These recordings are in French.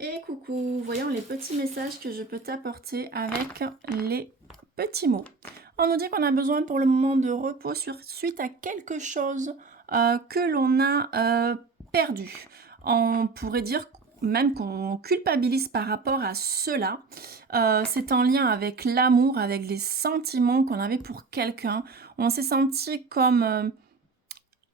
Et coucou, voyons les petits messages que je peux t'apporter avec les petits mots. On nous dit qu'on a besoin pour le moment de repos suite à quelque chose que l'on a perdu. On pourrait dire même qu'on culpabilise par rapport à cela. C'est en lien avec l'amour, avec les sentiments qu'on avait pour quelqu'un. On s'est senti comme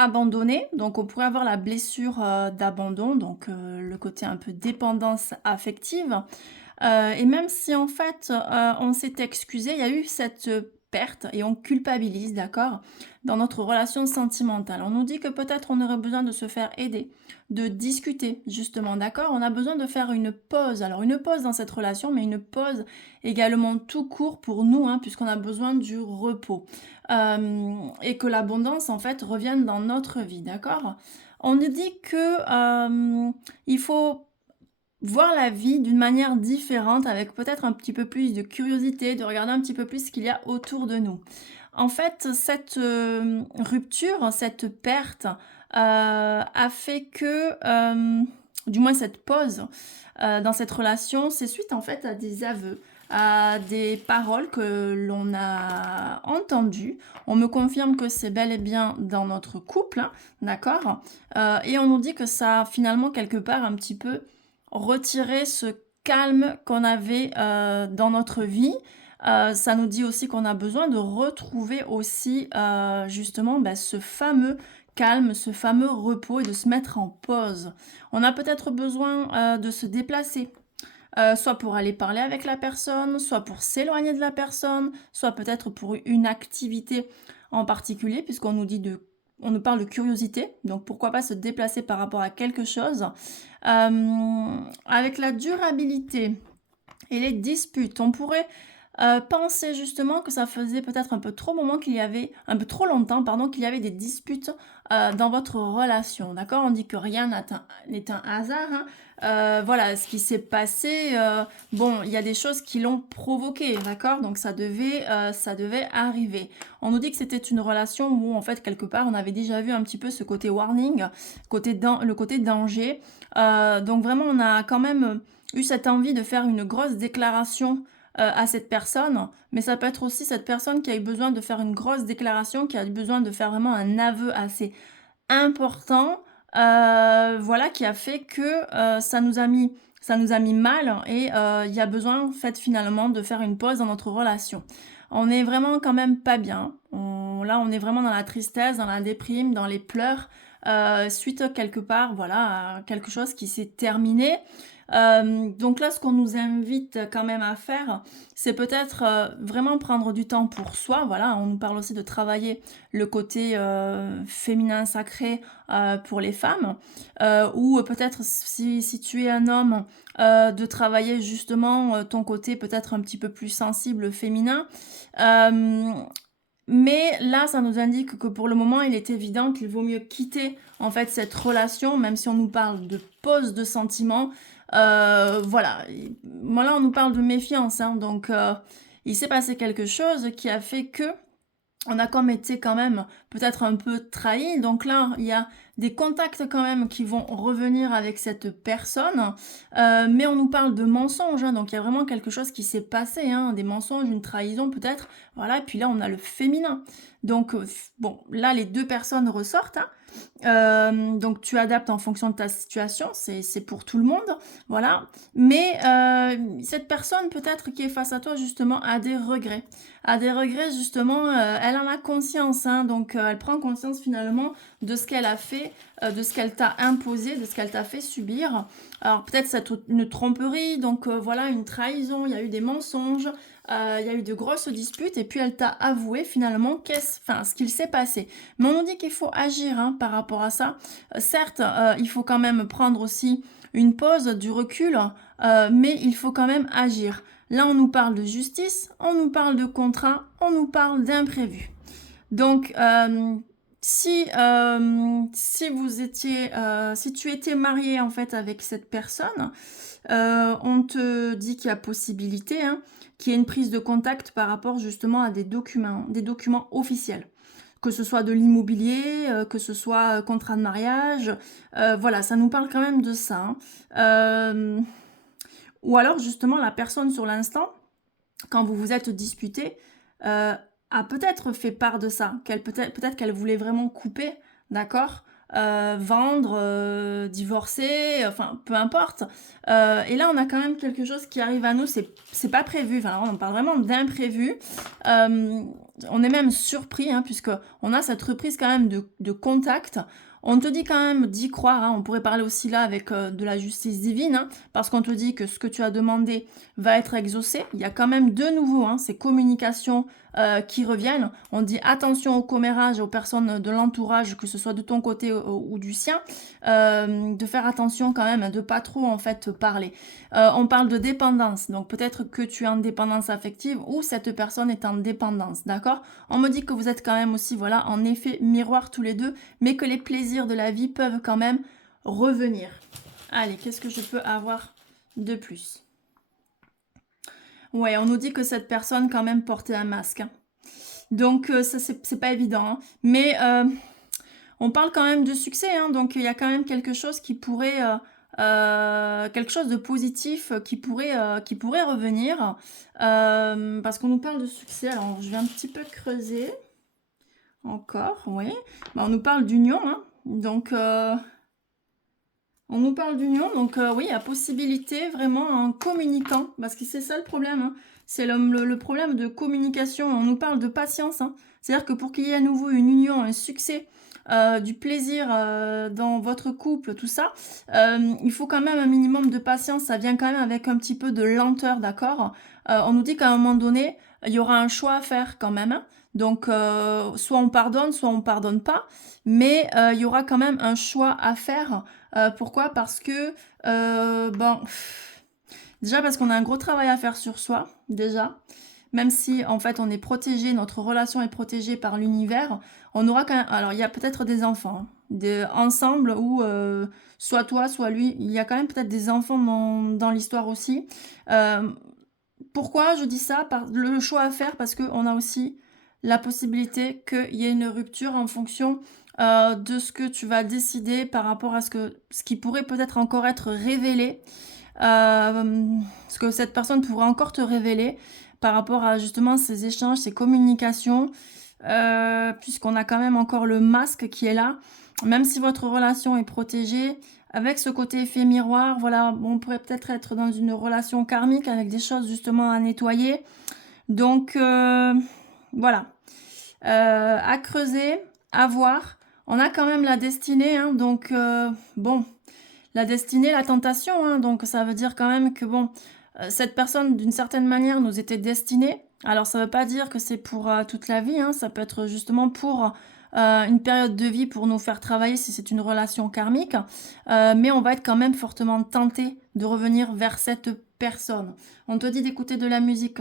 abandonné, donc on pourrait avoir la blessure d'abandon, donc le côté un peu dépendance affective. Et même si en fait, on s'est excusé, il y a eu cette perte et on culpabilise, d'accord? Dans notre relation sentimentale. On nous dit que peut-être on aurait besoin de se faire aider, de discuter justement, d'accord? On a besoin de faire une pause. Alors une pause dans cette relation, mais une pause également tout court pour nous, hein, puisqu'on a besoin du repos. Et que l'abondance en fait revienne dans notre vie, d'accord? On nous dit que, il faut voir la vie d'une manière différente, avec peut-être un petit peu plus de curiosité, de regarder un petit peu plus ce qu'il y a autour de nous. En fait, cette, rupture, cette perte, a fait que, du moins cette pause, dans cette relation, c'est suite en fait à des aveux, à des paroles que l'on a entendues. On me confirme que c'est bel et bien dans notre couple, hein, d'accord? Et on nous dit que ça a finalement quelque part un petit peu retiré ce calme qu'on avait, dans notre vie. Ça nous dit aussi qu'on a besoin de retrouver aussi, justement, bah, ce fameux calme, ce fameux repos et de se mettre en pause. On a peut-être besoin, de se déplacer, soit pour aller parler avec la personne, soit pour s'éloigner de la personne, soit peut-être pour une activité en particulier puisqu'on nous dit de on nous parle de curiosité, donc pourquoi pas se déplacer par rapport à quelque chose. Avec la durabilité et les disputes, on pourrait penser justement que ça faisait peut-être un peu trop moment qu'il y avait un peu trop longtemps, pardon, qu'il y avait des disputes, dans votre relation, d'accord? On dit que rien n'est un hasard, hein. Voilà, ce qui s'est passé, bon, il y a des choses qui l'ont provoqué, d'accord? Donc ça devait arriver. On nous dit que c'était une relation où, en fait, quelque part, on avait déjà vu un petit peu ce côté warning, le côté danger. Donc vraiment, on a quand même eu cette envie de faire une grosse déclaration à cette personne, mais ça peut être aussi cette personne qui a eu besoin de faire une grosse déclaration, qui a eu besoin de faire vraiment un aveu assez important, voilà, qui a fait que ça nous a mis mal et il y a besoin, en fait, finalement, de faire une pause dans notre relation. On est vraiment quand même pas bien. Là, on est vraiment dans la tristesse, dans la déprime, dans les pleurs, suite quelque part, voilà, à quelque chose qui s'est terminé. Donc là, ce qu'on nous invite quand même à faire, c'est peut-être vraiment prendre du temps pour soi. Voilà, on nous parle aussi de travailler le côté féminin sacré pour les femmes, ou peut-être si tu es un homme, de travailler justement ton côté peut-être un petit peu plus sensible féminin. Euh, mais là, ça nous indique que pour le moment, il est évident qu'il vaut mieux quitter en fait cette relation, même si on nous parle de pause de sentiments. Voilà, voilà, on nous parle de méfiance, hein, donc il s'est passé quelque chose qui a fait que on a comme été quand même peut-être un peu trahi. Donc là, il y a des contacts quand même qui vont revenir avec cette personne, mais on nous parle de mensonges, hein, donc il y a vraiment quelque chose qui s'est passé, hein, des mensonges, une trahison peut-être, voilà, et puis là on a le féminin. Donc bon, là les deux personnes ressortent, hein. Donc tu adaptes en fonction de ta situation, c'est pour tout le monde, voilà. Mais cette personne peut-être qui est face à toi justement a des regrets justement, elle en a conscience, hein, donc elle prend conscience finalement de ce qu'elle a fait, de ce qu'elle t'a imposé, de ce qu'elle t'a fait subir. Alors peut-être c'est une tromperie, donc voilà, une trahison, il y a eu des mensonges, il y a eu de grosses disputes, et puis elle t'a avoué finalement ce qu'il s'est passé. Mais on nous dit qu'il faut agir, hein, par rapport à ça. Certes, il faut quand même prendre aussi une pause, du recul, mais il faut quand même agir. Là, on nous parle de justice, on nous parle de contrat, on nous parle d'imprévu. Donc, si tu étais marié en fait avec cette personne, on te dit qu'il y a possibilité, hein, qu'il y ait une prise de contact par rapport justement à des documents officiels. Que ce soit de l'immobilier, que ce soit contrat de mariage, voilà, ça nous parle quand même de ça, hein. Ou alors justement la personne sur l'instant, quand vous vous êtes disputés, a peut-être fait part de ça, peut-être qu'elle voulait vraiment couper, d'accord? Vendre, divorcer, enfin peu importe. Et là, on a quand même quelque chose qui arrive à nous, c'est pas prévu, enfin on parle vraiment d'imprévu. On est même surpris, hein, puisqu'on a cette reprise quand même de contact. On te dit quand même d'y croire, hein, on pourrait parler aussi là avec de la justice divine, hein, parce qu'on te dit que ce que tu as demandé va être exaucé. Il y a quand même de nouveau hein, ces communications qui reviennent. On dit attention au commérage, aux personnes de l'entourage, que ce soit de ton côté ou du sien, de faire attention quand même, de pas trop en fait parler. On parle de dépendance, donc peut-être que tu es en dépendance affective ou cette personne est en dépendance, d'accord? On me dit que vous êtes quand même aussi, voilà, en effet miroir tous les deux, mais que les plaisirs de la vie peuvent quand même revenir. Allez, qu'est-ce que je peux avoir de plus? Ouais, on nous dit que cette personne quand même portait un masque, hein. Donc ça c'est pas évident, hein. Mais on parle quand même de succès, hein, donc il y a quand même quelque chose qui pourrait, quelque chose de positif qui pourrait revenir. Parce qu'on nous parle de succès. Alors je vais un petit peu creuser encore, oui. Bah, on nous parle d'union, hein. Donc on nous parle d'union, donc oui, il y a possibilité vraiment en communiquant, parce que c'est ça le problème, hein. C'est le problème de communication. On nous parle de patience, hein. C'est-à-dire que pour qu'il y ait à nouveau une union, un succès, du plaisir dans votre couple, tout ça, il faut quand même un minimum de patience. Ça vient quand même avec un petit peu de lenteur, d'accord? On nous dit qu'à un moment donné, il y aura un choix à faire quand même, hein. Donc, soit on pardonne pas, mais il y aura quand même un choix à faire. Pourquoi? Parce que, bon, déjà parce qu'on a un gros travail à faire sur soi, déjà. Même si, en fait, on est protégé, notre relation est protégée par l'univers, on aura quand même... Alors, il y a peut-être des enfants, hein, ensemble, ou soit toi, soit lui. Il y a quand même peut-être des enfants dans l'histoire aussi. Euh, Pourquoi je dis ça? Le choix à faire, parce qu'on a aussi la possibilité qu'il y ait une rupture en fonction de ce que tu vas décider par rapport à ce qui pourrait peut-être encore être révélé, ce que cette personne pourrait encore te révéler par rapport à justement ces échanges, ces communications, puisqu'on a quand même encore le masque qui est là. Même si votre relation est protégée, avec ce côté effet miroir, voilà, on pourrait peut-être être dans une relation karmique avec des choses justement à nettoyer. Donc voilà, à creuser, à voir. On a quand même la destinée, hein, donc bon, la destinée, la tentation, hein, donc ça veut dire quand même que bon, cette personne d'une certaine manière nous était destinée. Alors ça veut pas dire que c'est pour toute la vie, hein, ça peut être justement pour une période de vie pour nous faire travailler si c'est une relation karmique, mais on va être quand même fortement tenté de revenir vers cette personne. On te dit d'écouter de la musique.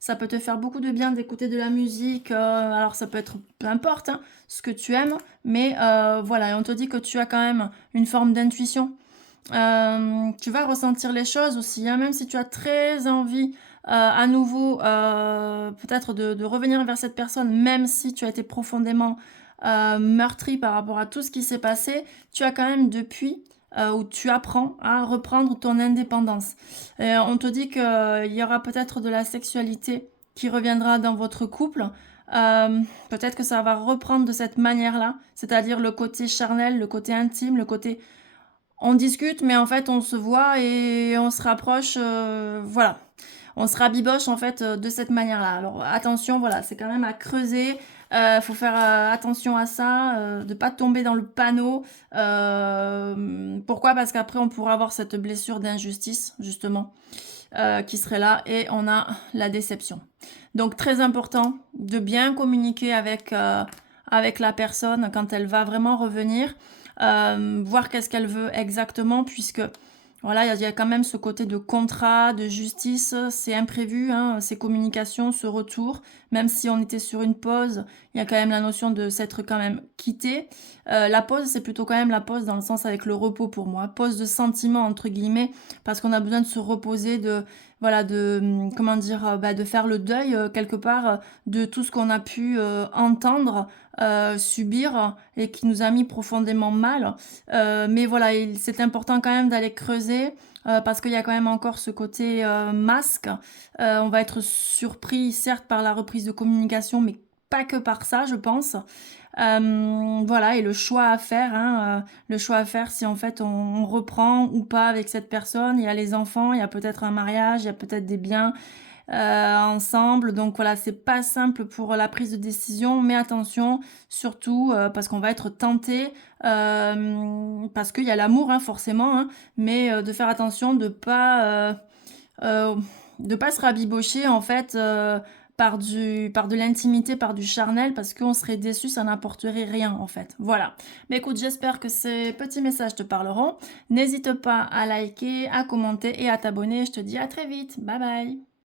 Ça peut te faire beaucoup de bien d'écouter de la musique. Alors ça peut être peu importe hein, ce que tu aimes, mais voilà, et on te dit que tu as quand même une forme d'intuition. Tu vas ressentir les choses aussi, hein, même si tu as très envie à nouveau peut-être de revenir vers cette personne, même si tu as été profondément meurtri par rapport à tout ce qui s'est passé, tu as quand même depuis où tu apprends à reprendre ton indépendance. Et on te dit qu'il y aura peut-être de la sexualité qui reviendra dans votre couple. Peut-être que ça va reprendre de cette manière-là, c'est-à-dire le côté charnel, le côté intime, le côté on discute, mais en fait on se voit et on se rapproche, voilà. On se rabiboche en fait de cette manière-là. Alors attention, voilà, c'est quand même à creuser. Faut faire attention à ça, de pas tomber dans le panneau. Pourquoi? Parce qu'après on pourra avoir cette blessure d'injustice justement qui serait là et on a la déception. Donc très important de bien communiquer avec la personne quand elle va vraiment revenir, voir qu'est-ce qu'elle veut exactement, puisque voilà, il y a quand même ce côté de contrat, de justice, c'est imprévu, hein, ces communications, ce retour, même si on était sur une pause, il y a quand même la notion de s'être quand même quitté. La pause, c'est plutôt quand même la pause dans le sens avec le repos pour moi, pause de sentiment entre guillemets, parce qu'on a besoin de se reposer, de voilà, de, comment dire? Bah, de faire le deuil, quelque part, de tout ce qu'on a pu, entendre, subir et qui nous a mis profondément mal. Mais voilà, c'est important quand même d'aller creuser, parce qu'il y a quand même encore ce côté, masque. On va être surpris certes par la reprise de communication, mais pas que par ça, je pense. Voilà et le choix à faire, hein, le choix à faire si en fait on reprend ou pas avec cette personne. Il y a les enfants, il y a peut-être un mariage, il y a peut-être des biens, ensemble. Donc voilà, c'est pas simple pour la prise de décision, mais attention, surtout, parce qu'on va être tenté, parce qu'il y a l'amour, hein, forcément, hein, mais de faire attention Heu, de pas se rabibocher en fait, par de l'intimité, par du charnel parce qu'on serait déçu, ça n'apporterait rien en fait. Voilà. Mais écoute, j'espère que ces petits messages te parleront. N'hésite pas à liker, à commenter et à t'abonner. Je te dis à très vite. Bye bye.